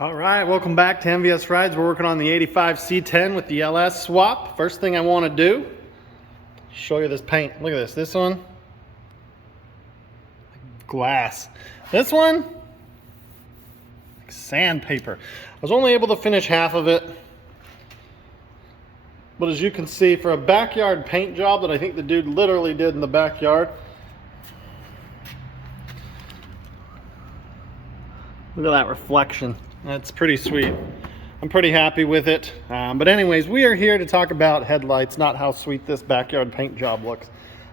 All right, welcome back to MVS Rides. We're working on the 85 C10 with the LS swap. First thing I want to do, show you this paint. Look at this. This one, glass. This one, like sandpaper. I was only able to finish half of it. But as you can see, for a backyard paint job that I think the dude literally did in the backyard, look at that reflection. That's pretty sweet. I'm pretty happy with it. But anyways, we are here to talk about headlights, not how sweet this backyard paint job looks.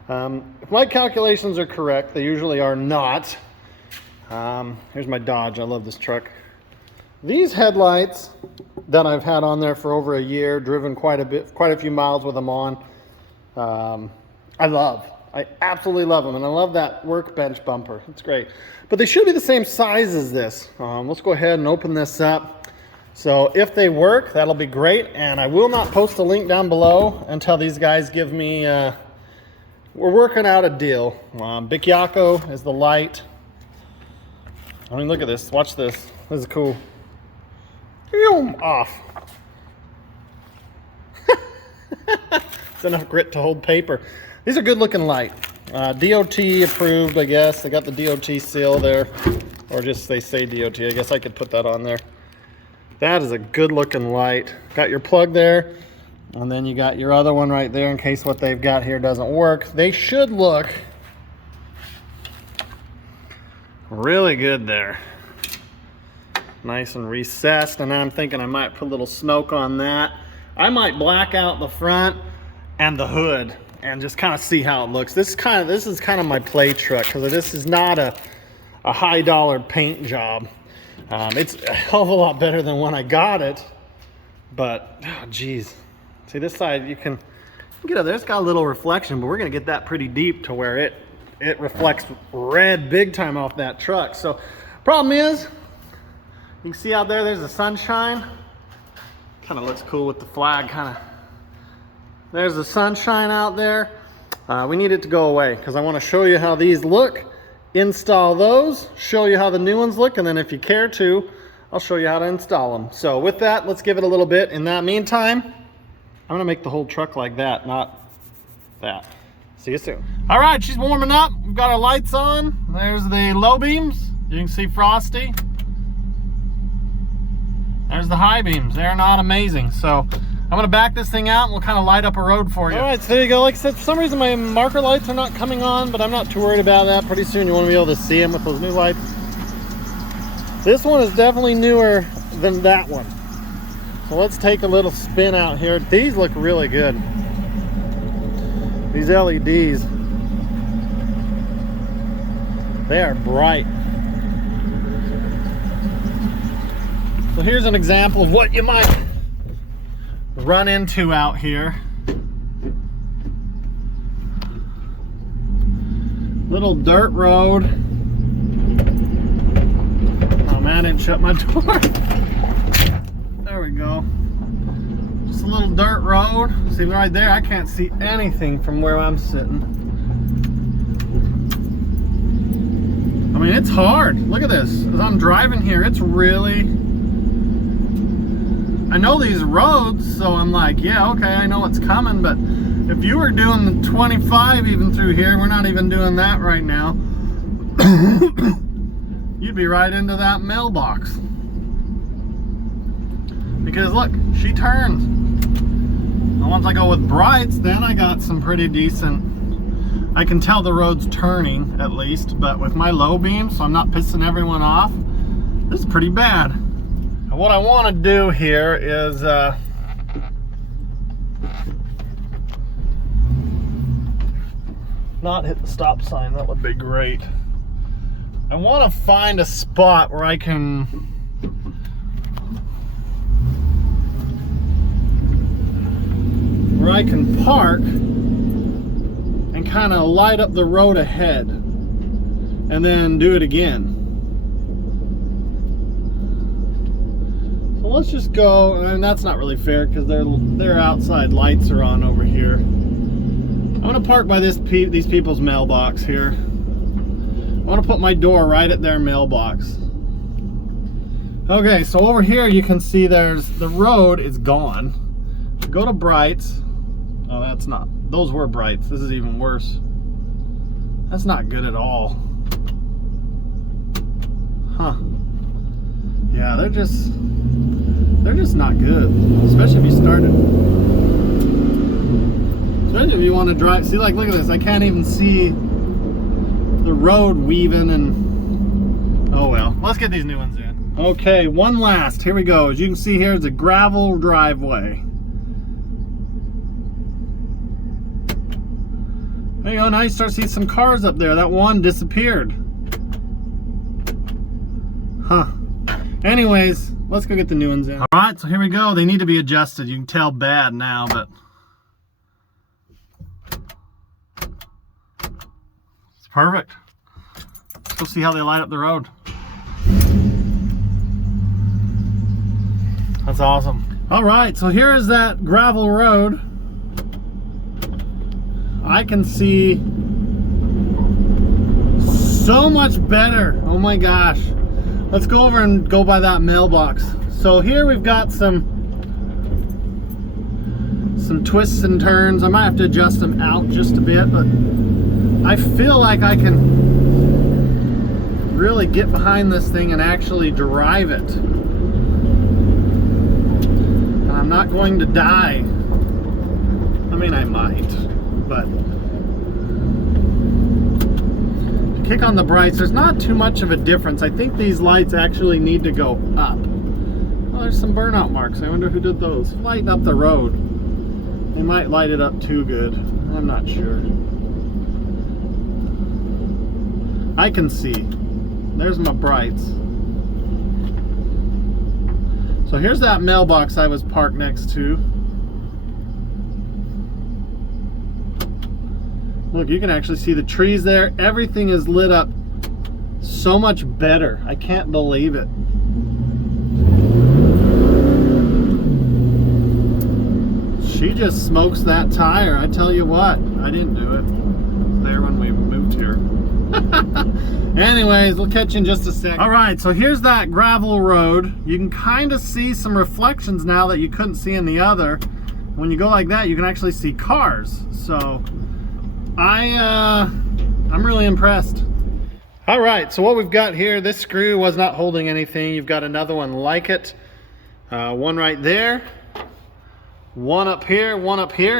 If my calculations are correct, they usually are not. Here's my Dodge. I love this truck. These headlights that I've had on there for over a year, driven quite a few miles with them on, I absolutely love them, and I love that workbench bumper. It's great. But they should be the same size as this. Let's go ahead and open this up. So if they work, that'll be great, and I will not post a link down below until these guys give me, we're working out a deal. Bicchiaco is the light. I mean, look at this. Watch this. This is cool. Off. It's enough grit to hold paper. These are good looking light. DOT approved, I guess. They got the DOT seal there, or just they say DOT. I guess I could put that on there. That is a good looking light. Got your plug there, and then you got your other one right there in case what they've got here doesn't work. They should look really good there. Nice and recessed, and I'm thinking I might put a little smoke on that. I might black out the front and the hood and just kind of see how it looks. This is kind of my play truck, because this is not a high dollar paint job. It's a hell of a lot better than when I got it, but oh geez, see this side, you can get up there. It's got a little reflection, but we're gonna get that pretty deep to where it reflects red big time off that truck. So problem is, you can see out there, there's the sunshine. Kind of looks cool with the flag, kind of. There's the sunshine out there. We need it to go away, because I want to show you how these look, install those, show you how the new ones look, and then if you care to, I'll show you how to install them. So with that, let's give it a little bit. In that meantime, I'm going to make the whole truck like that, not that. See you soon. All right, she's warming up. We've got our lights on. There's the low beams. You can see Frosty. There's the high beams. They're not amazing. So I'm going to back this thing out and we'll kind of light up a road for you. All right, so there you go. Like I said, for some reason my marker lights are not coming on, but I'm not too worried about that. Pretty soon you want to be able to see them with those new lights. This one is definitely newer than that one. So let's take a little spin out here. These look really good. These LEDs, they are bright. So here's an example of what you might run into out here. Little dirt road. Oh man, I didn't shut my door. There we go. Just a little dirt road. See right there, I can't see anything from where I'm sitting. I mean, it's hard. Look at this. As I'm driving here, it's really... I know these roads, so I'm like, yeah, okay, I know what's coming, but if you were doing the 25 even through here, we're not even doing that right now, you'd be right into that mailbox. Because look, she turns. And once I go with brights, then I got some pretty decent, I can tell the road's turning at least, but with my low beam, so I'm not pissing everyone off, this is pretty bad. What I want to do here is not hit the stop sign. That would be great. I want to find a spot where I can park and kind of light up the road ahead and then do it again. Let's just go, and that's not really fair because their outside lights are on over here. I'm gonna park by these people's mailbox here. I want to put my door right at their mailbox. Okay, so over here you can see there's the road is gone. Go to brights. Oh, that's not, those were brights. This is even worse. That's not good at all. Huh. Yeah, they're just not good. Especially if you started. Especially if you want to drive. See, like, look at this. I can't even see the road weaving and, oh well. Let's get these new ones in. Okay, one last. Here we go. As you can see here, it's a gravel driveway. There you go. Now you start seeing some cars up there. That one disappeared. Huh. Anyways, let's go get the new ones in. All right, so here we go. They need to be adjusted. You can tell bad now, but it's perfect. Let's go see how they light up the road. That's awesome. All right, so here is that gravel road. I can see so much better. Oh my gosh. Let's go over and go by that mailbox. So here we've got some twists and turns. I might have to adjust them out just a bit, but I feel like I can really get behind this thing and actually drive it. And I'm not going to die. I mean, I might, but kick on the brights, there's not too much of a difference. I think these lights actually need to go up. Well, there's some burnout marks. I wonder who did those. Lighten up the road. They might light it up too good. I'm not sure. I can see. There's my brights. So here's that mailbox I was parked next to. Look, you can actually see the trees there. Everything is lit up so much better. I can't believe it. She just smokes that tire. I tell you what, I didn't do it. It was there when we moved here. Anyways, we'll catch you in just a second. All right, so here's that gravel road. You can kind of see some reflections now that you couldn't see in the other. When you go like that, you can actually see cars. So I'm really impressed. All right, so what we've got here, this screw was not holding anything. You've got another one like it. One right there, one up here,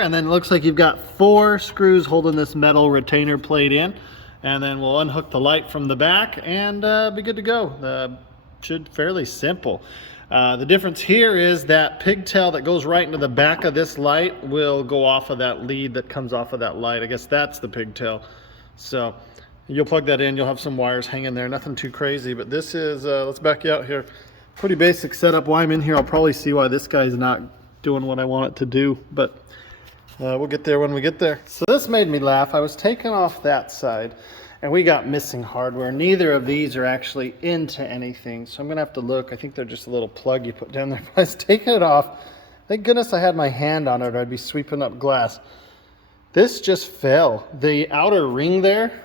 and then it looks like you've got 4 screws holding this metal retainer plate in. And then we'll unhook the light from the back and be good to go. Should fairly simple. The difference here is that pigtail that goes right into the back of this light will go off of that lead that comes off of that light. I guess that's the pigtail. So you'll plug that in, you'll have some wires hanging there, nothing too crazy, but this is, let's back you out here. Pretty basic setup. While I'm in here, I'll probably see why this guy's not doing what I want it to do, but we'll get there when we get there. So this made me laugh. I was taking off that side and we got missing hardware. Neither of these are actually into anything, so I'm gonna have to look. I think they're just a little plug you put down there. But I was taking it off. Thank goodness I had my hand on it or I'd be sweeping up glass. This just fell. The outer ring there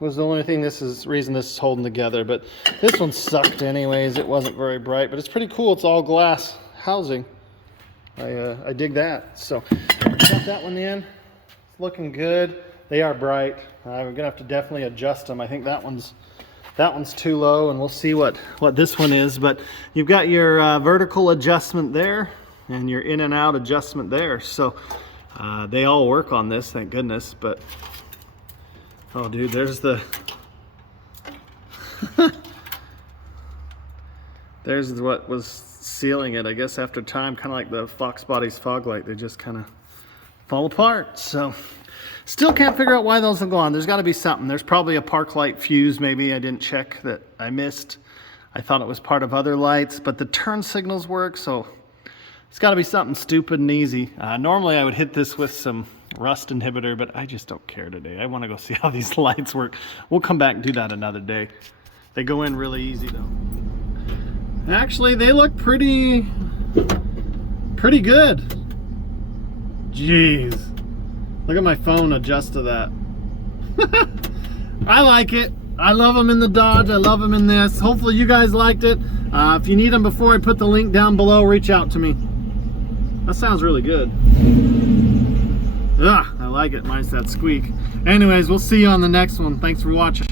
was the only thing reason this is holding together, but this one sucked anyways. It wasn't very bright, but it's pretty cool. It's all glass housing. I dig that. So got that one in. It's looking good. They are bright. We're gonna have to definitely adjust them. I think that one's too low, and we'll see what this one is. But you've got your vertical adjustment there and your in and out adjustment there. So they all work on this, thank goodness. But oh dude, there's the there's what was sealing it. I guess after time, kind of like the Fox Body's fog light, they just kind of fall apart. So still can't figure out why those will go on. There's got to be something. There's probably a park light fuse maybe I didn't check that I missed. I thought it was part of other lights, but the turn signals work, so it's got to be something stupid and easy. Normally I would hit this with some rust inhibitor, but I just don't care today. I want to go see how these lights work. We'll come back and do that another day. They go in really easy though. Actually, they look pretty good. Jeez. Look at my phone adjust to that. I like it. I love them in the Dodge. I love them in this. Hopefully you guys liked it. If you need them before I put the link down below, reach out to me. That sounds really good. Ugh, I like it. Nice, that squeak. Anyways, we'll see you on the next one. Thanks for watching.